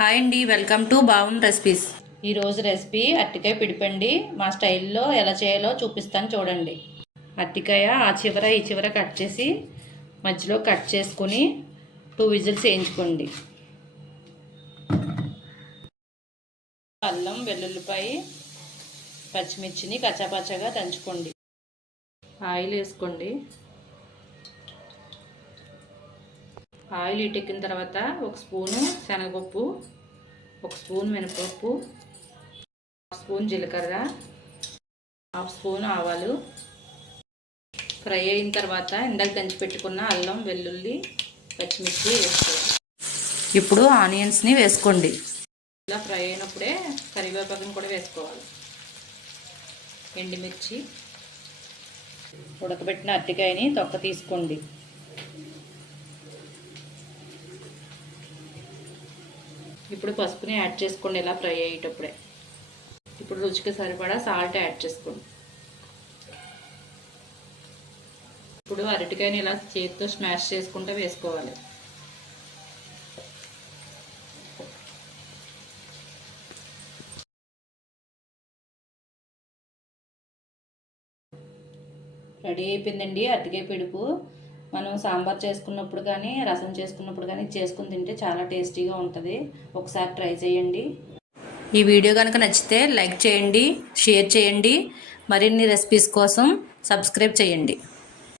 Hi అండి welcome to బావం recipes. ఈరోజు రెసిపీ అరటికాయ పిడిపండి. మా స్టైల్లో ఎలా చేయాలో చూపిస్తాను చూడండి. అరటికాయ ఆ చివర ఈ చివర కట్ చేసి మధ్యలో కట్ చేసుకుని టూ విజిల్స్ వేయించుకోండి. అల్లం వెల్లుల్లిపాయ పచ్చిమిర్చిని కచ్చాపచ్చగా దంచుకోండి. ఆయిల్ వేసుకోండి. ఆయిల్ ఇటెక్కిన తర్వాత ఒక స్పూను శనగపప్పు ఒక స్పూన్ మినపప్పు హాఫ్ స్పూన్ జీలకర్ర హాఫ్ స్పూన్ ఆవాలు. ఫ్రై అయిన తర్వాత ఇందాక దంచి పెట్టుకున్న అల్లం వెల్లుల్లి పచ్చిమిర్చి వేసుకోవాలి. ఇప్పుడు ఆనియన్స్ని వేసుకోండి. ఇలా ఫ్రై అయినప్పుడే కరివేపాకుని కూడా వేసుకోవాలి. ఎండుమిర్చి ఉడకబెట్టిన అరటికాయని తొక్క తీసుకోండి. ఇప్పుడు పసుపుని యాడ్ చేసుకోండి ఇలా ఫ్రై అయ్యేటప్పుడే. ఇప్పుడు రుచికి సరిపడా సాల్ట్ యాడ్ చేసుకోండి. ఇప్పుడు అరటికాయని ఇలా చేతితో స్మాష్ చేసుకుంటూ వేసుకోవాలి. రెడీ అయిపోయిందండి అరటికాయ పిడుపు. మనం సాంబార్ చేసుకున్నప్పుడు కానీ రసం చేసుకున్నప్పుడు కానీ చేసుకుని తింటే చాలా టేస్టీగా ఉంటుంది. ఒకసారి ట్రై చేయండి. ఈ వీడియో కనుక నచ్చితే లైక్ చేయండి షేర్ చేయండి. మరిన్ని రెసిపీస్ కోసం సబ్స్క్రైబ్ చేయండి.